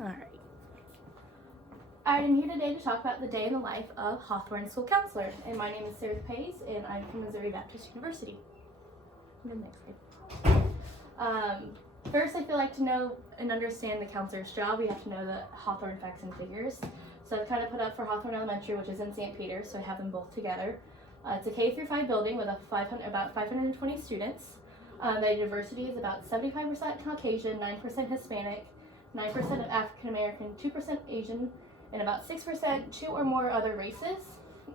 Alright. I'm here today to talk about the day in the life of Hawthorne School Counselor. And my name is Sarah Paes, and I'm from Missouri Baptist University. First, I feel like to know and understand the counselor's job, we have to know the Hawthorne facts and figures. So I've kind of put up for Hawthorne Elementary, which is in St. Peter, so I have them both together. It's a K-5 building with about 520 students. The diversity is about 75% Caucasian, 9% Hispanic, 9% of African American, 2% Asian, and about 6% 2 or more other races.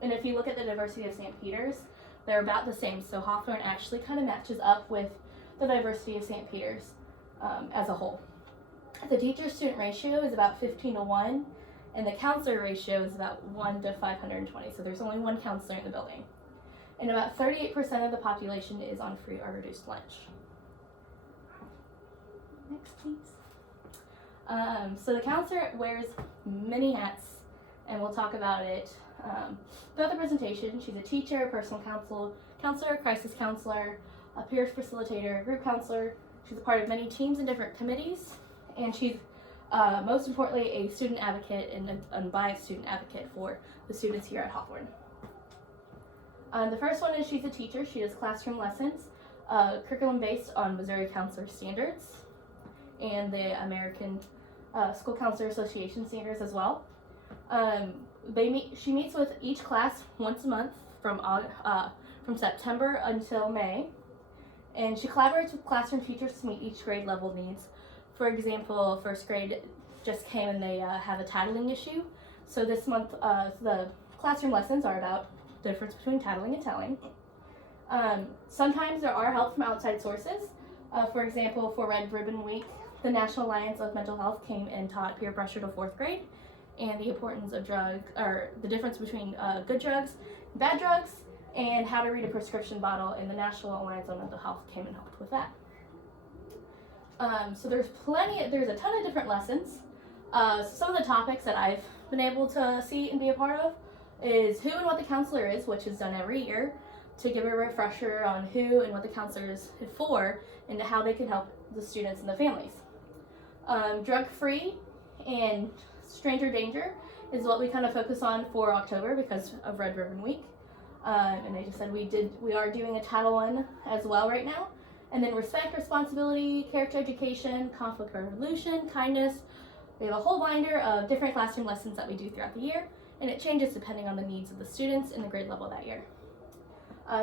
And if you look at the diversity of St. Peter's, they're about the same. So Hawthorne actually kind of matches up with the diversity of St. Peter's as a whole. The teacher-student ratio is about 15:1, and the counselor ratio is about 1 to 520. So there's only one counselor in the building. And about 38% of the population is on free or reduced lunch. Next, please. So the counselor wears many hats, and we'll talk about it throughout the presentation. She's a teacher, personal counselor, crisis counselor, a peers facilitator, a group counselor. She's a part of many teams and different committees, and she's most importantly a student advocate and an unbiased student advocate for the students here at Hawthorne. The first one is she's a teacher. She does classroom lessons, curriculum based on Missouri Counselor Standards and the American School Counselor Association standards as well. She meets with each class once a month from September until May, and she collaborates with classroom teachers to meet each grade level needs. For example, first grade just came and they have a tattling issue. So this month, the classroom lessons are about the difference between tattling and telling. Sometimes there are help from outside sources. For example, for Red Ribbon Week, the National Alliance of Mental Health came and taught peer pressure to 4th grade and the importance of drugs, or the difference between good drugs, bad drugs, and how to read a prescription bottle, and the National Alliance on Mental Health came and helped with that. So there's a ton of different lessons. Some of the topics that I've been able to see and be a part of is who and what the counselor is, which is done every year to give a refresher on who and what the counselor is for and how they can help the students and the families. Drug-free and stranger danger is what we kind of focus on for October because of Red Ribbon Week. And I just said we are doing a Title one as well right now. And then respect, responsibility, character education, conflict resolution, kindness. We have a whole binder of different classroom lessons that we do throughout the year, and it changes depending on the needs of the students and the grade level that year.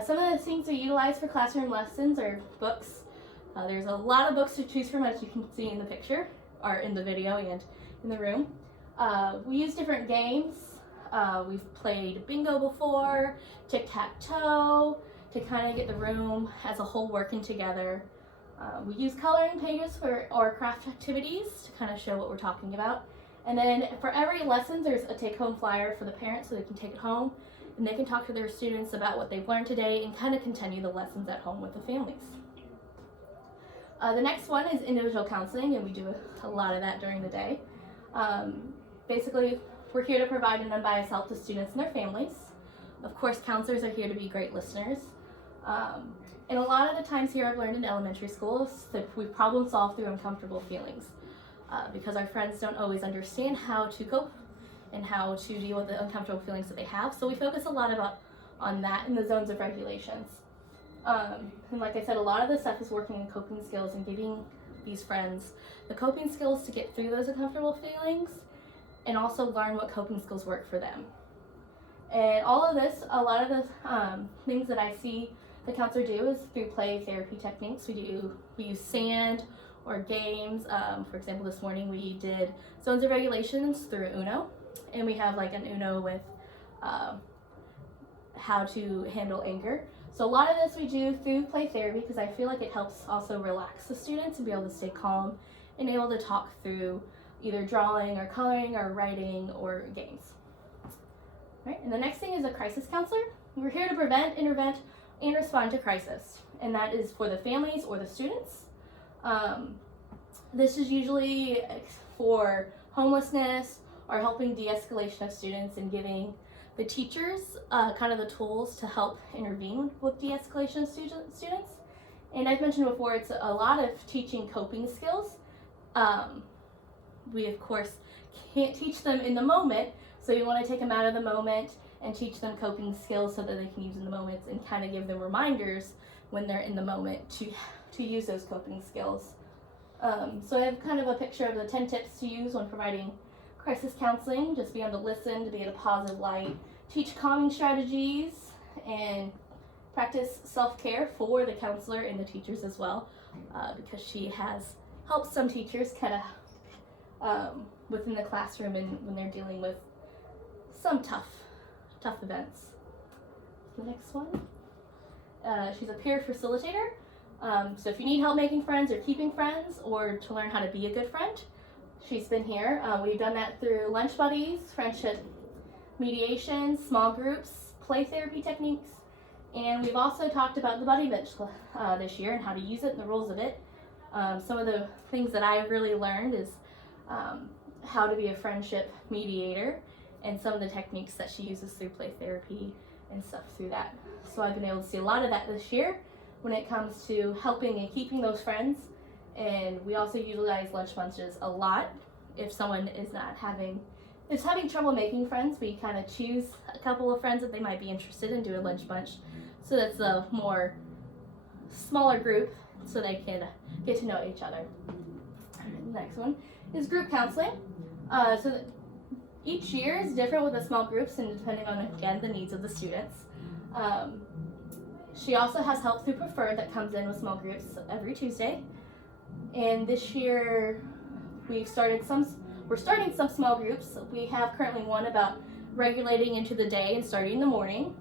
Some of the things we utilize for classroom lessons are books. There's a lot of books to choose from, as you can see in the picture, or in the video and in the room. We use different games. We've played bingo before, tic-tac-toe, to kind of get the room as a whole working together. We use coloring pages or craft activities to kind of show what we're talking about. And then for every lesson, there's a take-home flyer for the parents so they can take it home and they can talk to their students about what they've learned today and kind of continue the lessons at home with the families. The next one is individual counseling, and we do a lot of that during the day. Basically, we're here to provide an unbiased help to students and their families. Of course, counselors are here to be great listeners. And a lot of the times here I've learned in elementary schools that we problem solve through uncomfortable feelings because our friends don't always understand how to cope and how to deal with the uncomfortable feelings that they have. So we focus a lot on that in the zones of regulations. And like I said, a lot of this stuff is working in coping skills and giving these friends the coping skills to get through those uncomfortable feelings and also learn what coping skills work for them. And all of this, a lot of the things that I see the counselor do is through play therapy techniques. We use sand or games. For example, this morning we did zones of regulations through Uno, and we have like an Uno with how to handle anger. So a lot of this we do through play therapy because I feel like it helps also relax the students and be able to stay calm and able to talk through either drawing or coloring or writing or games. Right? And the next thing is a crisis counselor. We're here to prevent, intervent, and respond to crisis, and that is for the families or the students. This is usually for homelessness or helping de-escalation of students and giving the teachers kind of the tools to help intervene with de-escalation of students. And I've mentioned before, it's a lot of teaching coping skills we of course can't teach them in the moment, so you want to take them out of the moment and teach them coping skills so that they can use in the moments, and kind of give them reminders when they're in the moment to use those coping skills. So I have kind of a picture of the 10 tips to use when providing crisis counseling. Just be on the listen, to be in a positive light, teach calming strategies, and practice self-care for the counselor and the teachers as well, because she has helped some teachers kind of within the classroom and when they're dealing with some tough events. The next one, she's a peer facilitator. So if you need help making friends or keeping friends, or to learn how to be a good friend, she's been here. We've done that through lunch buddies, friendship mediation, small groups, play therapy techniques, and we've also talked about the buddy bench this year and how to use it and the rules of it. Some of the things that I've really learned is how to be a friendship mediator, and some of the techniques that she uses through play therapy and stuff through that. So I've been able to see a lot of that this year when it comes to helping and keeping those friends. And we also utilize lunch bunches a lot. If someone is having trouble making friends, we kind of choose a couple of friends that they might be interested in, do a lunch bunch. So that's a more smaller group so they can get to know each other. The next one is group counseling. So each year is different with the small groups, and depending on, again, the needs of the students. She also has help through Preferred that comes in with small groups every Tuesday. And this year we're starting some small groups. We have currently one about regulating into the day and starting in the morning.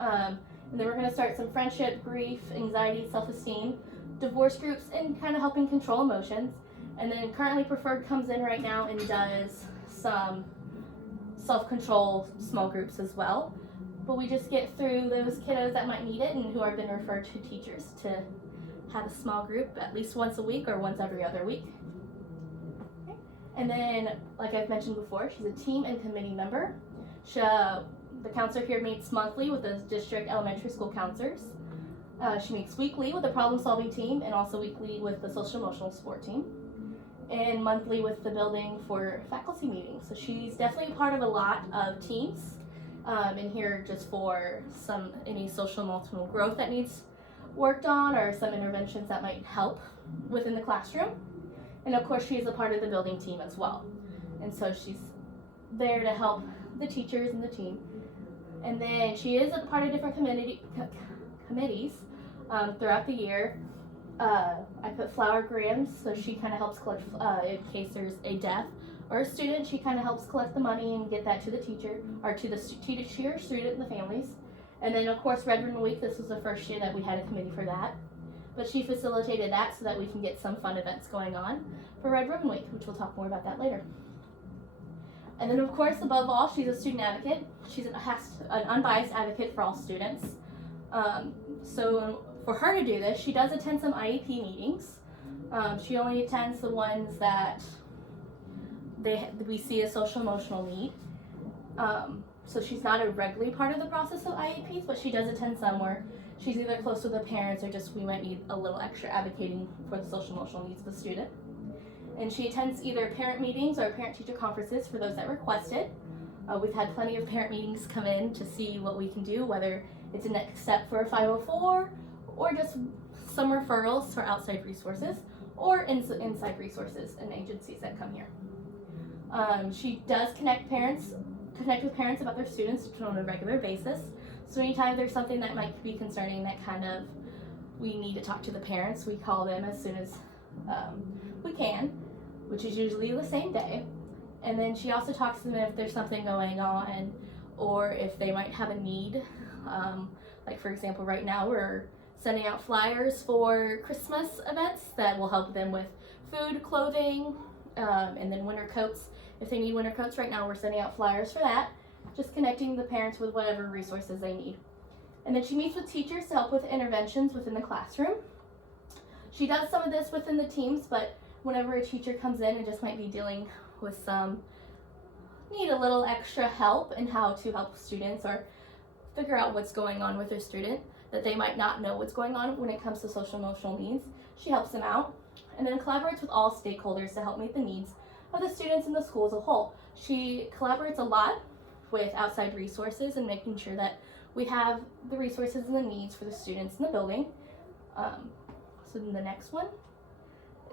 And then we're going to start some friendship, grief, anxiety, self-esteem, divorce groups, and kind of helping control emotions. And then currently Preferred comes in right now and does some self-control small groups as well. But we just get through those kiddos that might need it and who have been referred to teachers to have a small group at least once a week or once every other week. Okay. And then, like I've mentioned before, she's a team and committee member. The counselor here meets monthly with the district elementary school counselors. She meets weekly with the problem-solving team, and also weekly with the social-emotional support team, and monthly with the building for faculty meetings. So she's definitely part of a lot of teams in here just for any social-emotional growth that needs worked on, or some interventions that might help within the classroom. And of course, she's a part of the building team as well. And so she's there to help the teachers and the team. And then she is a part of different committees throughout the year. I put flowergrams, so she kind of helps collect, in case there's a death or a student, she kind of helps collect the money and get that to the teacher, or to the teacher, student, and the families. And then of course Red Ribbon Week, this was the first year that we had a committee for that. But she facilitated that so that we can get some fun events going on for Red Ribbon Week, which we'll talk more about that later. And then of course, above all, she's a student advocate. She's an unbiased advocate for all students. So for her to do this, she does attend some IEP meetings. She only attends the ones that we see a social emotional need. So she's not a regularly part of the process of IEPs, but she does attend some where she's either close to the parents or just we might need a little extra advocating for the social emotional needs of the student. And she attends either parent meetings or parent-teacher conferences for those that request it. We've had plenty of parent meetings come in to see what we can do, whether it's a next step for a 504 or just some referrals for outside resources or inside resources and agencies that come here. She does connect with parents about their students on a regular basis. So anytime there's something that might be concerning that kind of we need to talk to the parents, we call them as soon as we can, which is usually the same day. And then she also talks to them if there's something going on or if they might have a need. Like for example, right now we're sending out flyers for Christmas events that will help them with food, clothing, and then winter coats. If they need winter coats right now, we're sending out flyers for that, just connecting the parents with whatever resources they need. And then she meets with teachers to help with interventions within the classroom. She does some of this within the teams, but whenever a teacher comes in and just might be dealing with need a little extra help in how to help students or figure out what's going on with their student, that they might not know what's going on when it comes to social emotional needs, she helps them out. And then collaborates with all stakeholders to help meet the needs of the students in the school as a whole. She collaborates a lot with outside resources and making sure that we have the resources and the needs for the students in the building. So then the next one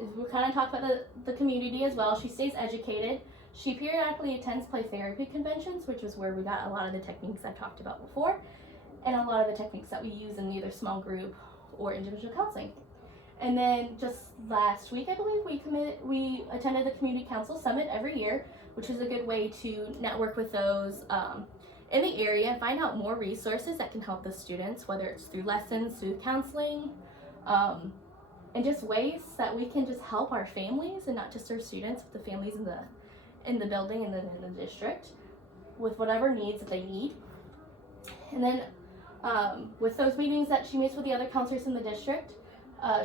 is we kind of talk about the community as well. She stays educated. She periodically attends play therapy conventions, which is where we got a lot of the techniques I talked about before, and a lot of the techniques that we use in either small group or individual counseling. And then just last week, I believe, we attended the Community Council Summit every year, which is a good way to network with those in the area and find out more resources that can help the students, whether it's through lessons, through counseling, and just ways that we can just help our families and not just our students, but the families in the building and then in the district with whatever needs that they need. And then with those meetings that she meets with the other counselors in the district,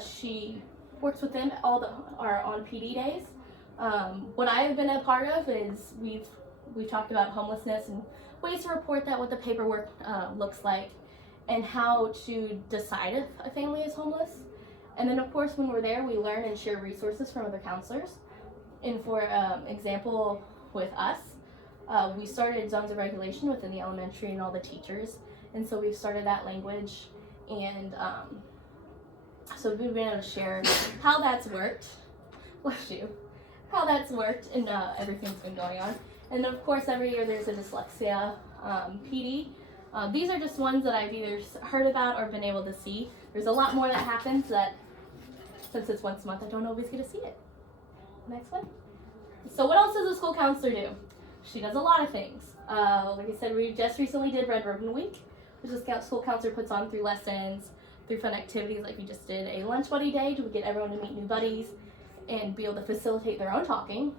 she works with them on PD days. What I've been a part of is we've talked about homelessness and ways to report that, what the paperwork looks like, and how to decide if a family is homeless. And then of course when we're there, we learn and share resources from other counselors. And for example, with us, we started zones of regulation within the elementary and all the teachers. And so we've started that language, and so we've been able to share how that's worked, how that's worked, and everything's been going on. And then of course every year there's a dyslexia PD. These are just ones that I've either heard about or been able to see. There's a lot more that happens that, since it's once a month, I don't always get to see it. Next one. So what else does a school counselor do? She does a lot of things. Like I said, we just recently did Red Ribbon Week, which the school counselor puts on through lessons, through fun activities, like we just did a lunch buddy day to get everyone to meet new buddies and be able to facilitate their own talking.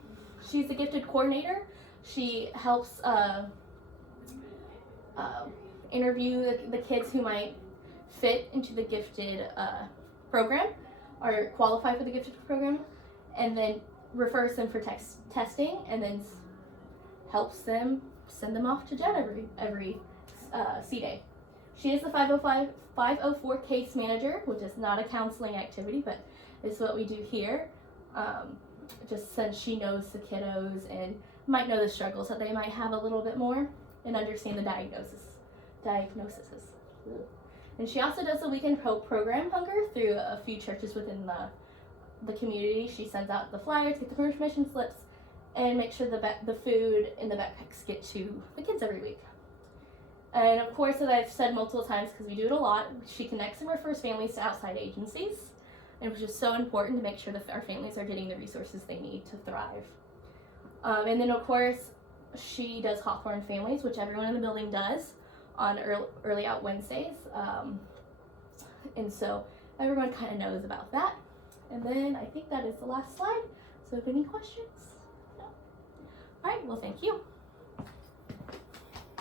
She's the gifted coordinator. She helps interview the kids who might fit into the gifted program or qualify for the gifted program, and then refers them for testing, and then helps them send them off to JET every C day. She is the 504 case manager, which is not a counseling activity, but it's what we do here. Just since she knows the kiddos and might know the struggles that they might have a little bit more and understand the diagnoses. And she also does the weekend program hunger through a few churches within the community. She sends out the flyers, get the permission slips, and make sure the food in the backpacks get to the kids every week. And of course, as I've said multiple times, because we do it a lot, she connects and refers families to outside agencies, and which is so important to make sure that our families are getting the resources they need to thrive. And then of course, she does Hawthorne Families, which everyone in the building does on early out Wednesdays. And so everyone kind of knows about that. And then I think that is the last slide. So if any questions? No? All right, well, thank you.